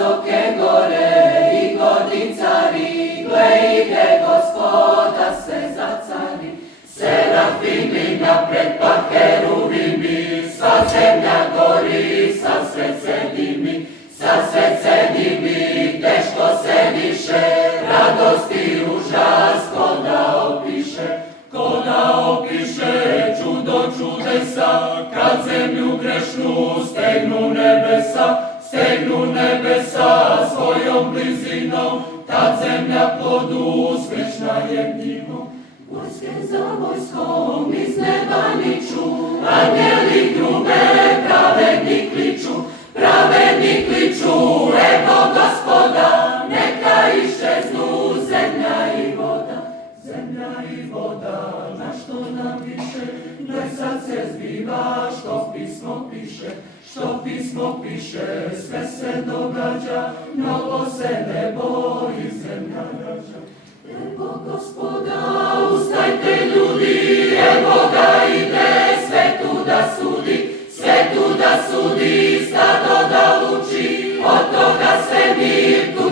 visoke gore i godicari, gle ide Gospoda sve zacari. Serafimi napred pa heruvimi, sva zemlja gori, sa srce dimi, sa srce dimi, teško se diše, radost i užas ko da opiše čudo čudesa, kad zemlju grešnu stegnu nebesa svojom blizinom, tad zemlja plodu uskrešna jedninom. Vojske za vojskom iz neba niču, anjeli grube, pravedni kliču, evo Gospoda, neka iščeznu zemlja i voda, na što nam više, daj sad se zbiva, što pismo piše, sve se događa, novo se nebo i zemlja rađa. Evo Gospoda, ustajte ljudi, evo ga ide, sve tu da sudi, stado da luči, od toga sve mir tu